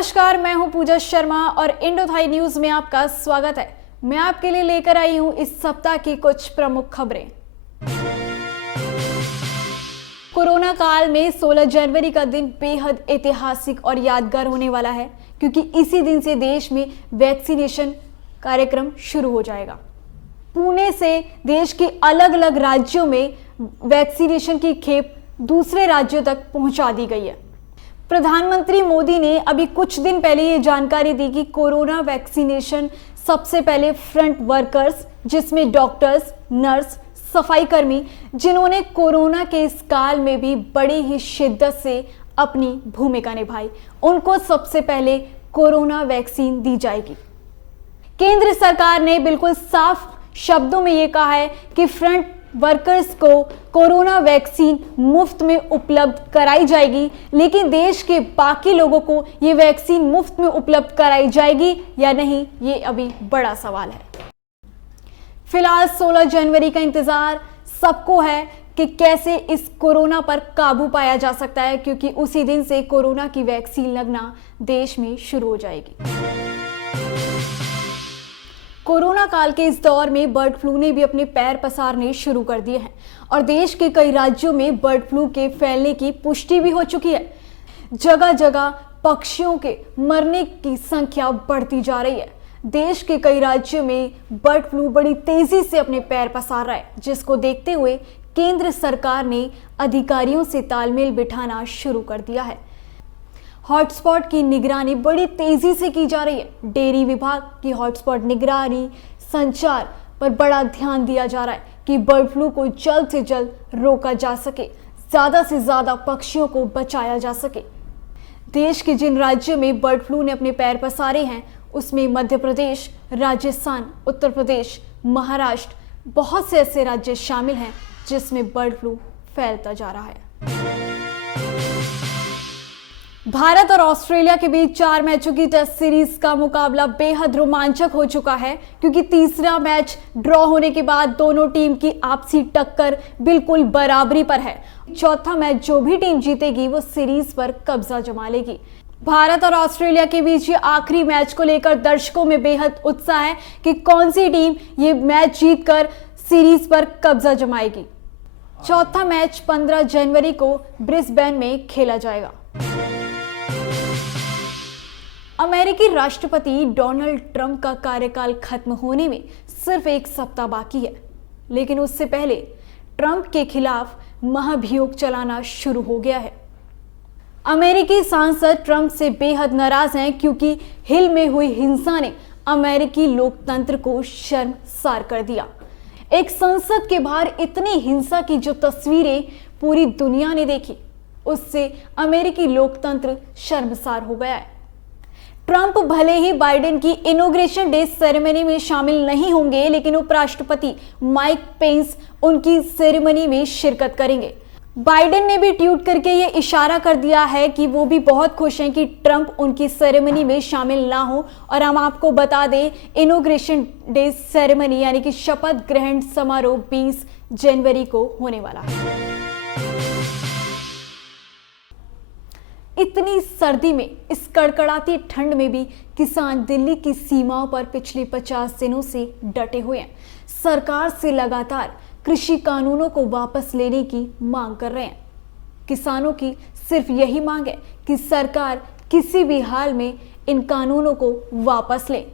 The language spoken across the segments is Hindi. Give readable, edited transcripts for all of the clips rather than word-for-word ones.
नमस्कार, मैं हूं पूजा शर्मा और इंडो थाई न्यूज में आपका स्वागत है। मैं आपके लिए लेकर आई हूं इस सप्ताह की कुछ प्रमुख खबरें। कोरोना काल में 16 जनवरी का दिन बेहद ऐतिहासिक और यादगार होने वाला है, क्योंकि इसी दिन से देश में वैक्सीनेशन कार्यक्रम शुरू हो जाएगा। पुणे से देश के अलग अलग राज्यों में वैक्सीनेशन की खेप दूसरे राज्यों तक पहुंचा दी गई है। प्रधानमंत्री मोदी ने अभी कुछ दिन पहले ये जानकारी दी कि कोरोना वैक्सीनेशन सबसे पहले फ्रंट वर्कर्स, जिसमें डॉक्टर्स, नर्स, सफाई कर्मी, जिन्होंने कोरोना के इस काल में भी बड़ी ही शिद्दत से अपनी भूमिका निभाई, उनको सबसे पहले कोरोना वैक्सीन दी जाएगी। केंद्र सरकार ने बिल्कुल साफ शब्दों में ये कहा है कि फ्रंट वर्कर्स को कोरोना वैक्सीन मुफ्त में उपलब्ध कराई जाएगी, लेकिन देश के बाकी लोगों को ये वैक्सीन मुफ्त में उपलब्ध कराई जाएगी या नहीं, ये अभी बड़ा सवाल है। फिलहाल 16 जनवरी का इंतजार सबको है कि कैसे इस कोरोना पर काबू पाया जा सकता है, क्योंकि उसी दिन से कोरोना की वैक्सीन लगना देश में शुरू हो जाएगी। कोरोना काल के इस दौर में बर्ड फ्लू ने भी अपने पैर पसारने शुरू कर दिए हैं और देश के कई राज्यों में बर्ड फ्लू के फैलने की पुष्टि भी हो चुकी है। जगह जगह पक्षियों के मरने की संख्या बढ़ती जा रही है। देश के कई राज्यों में बर्ड फ्लू बड़ी तेजी से अपने पैर पसार रहा है, जिसको देखते हुए केंद्र सरकार ने अधिकारियों से तालमेल बिठाना शुरू कर दिया है। हॉटस्पॉट की निगरानी बड़ी तेजी से की जा रही है। डेयरी विभाग की हॉटस्पॉट निगरानी संचार पर बड़ा ध्यान दिया जा रहा है कि बर्ड फ्लू को जल्द से जल्द रोका जा सके, ज्यादा से ज्यादा पक्षियों को बचाया जा सके। देश के जिन राज्यों में बर्ड फ्लू ने अपने पैर पसारे हैं, उसमें मध्य प्रदेश, राजस्थान, उत्तर प्रदेश, महाराष्ट्र, बहुत से ऐसे राज्य शामिल हैं जिसमें बर्ड फ्लू फैलता जा रहा है। भारत और ऑस्ट्रेलिया के बीच 4 मैचों की टेस्ट सीरीज का मुकाबला बेहद रोमांचक हो चुका है, क्योंकि तीसरा मैच ड्रॉ होने के बाद दोनों टीम की आपसी टक्कर बिल्कुल बराबरी पर है। चौथा मैच जो भी टीम जीतेगी वो सीरीज पर कब्जा जमा लेगी। भारत और ऑस्ट्रेलिया के बीच ये आखिरी मैच को लेकर दर्शकों में बेहद उत्साह है कि कौन सी टीम ये मैच जीतकर सीरीज पर कब्जा जमाएगी। चौथा मैच 15 जनवरी को ब्रिस्बेन में खेला जाएगा। अमेरिकी राष्ट्रपति डोनाल्ड ट्रंप का कार्यकाल खत्म होने में सिर्फ 1 सप्ताह बाकी है, लेकिन उससे पहले ट्रंप के खिलाफ महाभियोग चलाना शुरू हो गया है। अमेरिकी सांसद ट्रंप से बेहद नाराज हैं, क्योंकि हिल में हुई हिंसा ने अमेरिकी लोकतंत्र को शर्मसार कर दिया। एक संसद के बाहर इतनी हिंसा की जो तस्वीरें पूरी दुनिया ने देखी, उससे अमेरिकी लोकतंत्र शर्मसार हो गया है। ट्रंप भले ही बाइडेन की इनॉग्रेशन डे सेरेमनी में शामिल नहीं होंगे, लेकिन उपराष्ट्रपति माइक पेंस उनकी सेरेमनी में शिरकत करेंगे। बाइडेन ने भी ट्वीट करके ये इशारा कर दिया है कि वो भी बहुत खुश हैं कि ट्रंप उनकी सेरेमनी में शामिल ना हो। और हम आपको बता दें, इनॉग्रेशन डे सेरेमनी यानी कि शपथ ग्रहण समारोह 20 जनवरी को होने वाला है। इतनी सर्दी में, इस कड़कड़ाती ठंड में भी किसान दिल्ली की सीमाओं पर पिछले 50 दिनों से डटे हुए हैं। सरकार से लगातार कृषि कानूनों को वापस लेने की मांग कर रहे हैं। किसानों की सिर्फ यही मांग है कि सरकार किसी भी हाल में इन कानूनों को वापस ले।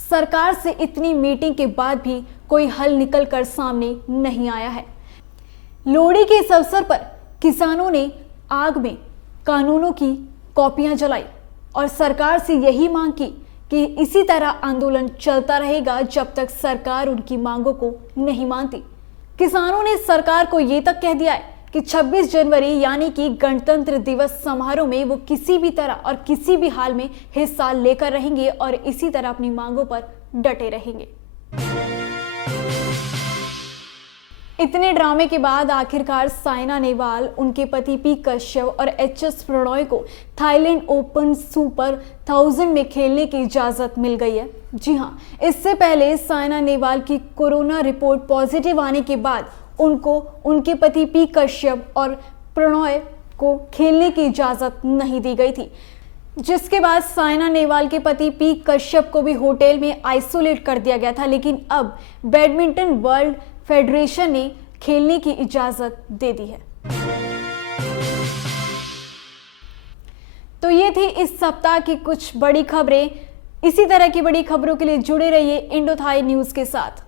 सरकार से इतनी मीटिंग के बाद भी कोई हल निकल कर सामने नहीं आया है। लोहड़ी के इस अवसर पर किसानों ने आग में कानूनों की कॉपियां जलाई और सरकार से यही मांग की कि इसी तरह आंदोलन चलता रहेगा जब तक सरकार उनकी मांगों को नहीं मानती। किसानों ने सरकार को ये तक कह दिया है कि 26 जनवरी यानी कि गणतंत्र दिवस समारोह में वो किसी भी तरह और किसी भी हाल में हिस्सा लेकर रहेंगे और इसी तरह अपनी मांगों पर डटे रहेंगे। इतने ड्रामे के बाद आखिरकार साइना नेहवाल, उनके पति पी कश्यप और एचएस प्रणॉय को थाईलैंड ओपन सुपर 1000 में खेलने की इजाजत मिल गई है। जी हाँ, इससे पहले साइना नेहवाल की कोरोना रिपोर्ट पॉजिटिव आने के बाद उनको उनके पति पी कश्यप और प्रणॉय को खेलने की इजाजत नहीं दी गई थी। जिसके बाद साइना नेहवाल के पति पी कश्यप को भी होटल में आइसोलेट कर दिया गया था, लेकिन अब बैडमिंटन वर्ल्ड फेडरेशन ने खेलने की इजाजत दे दी है। तो ये थी इस सप्ताह की कुछ बड़ी खबरें। इसी तरह की बड़ी खबरों के लिए जुड़े रहिए इंडो थाई न्यूज के साथ।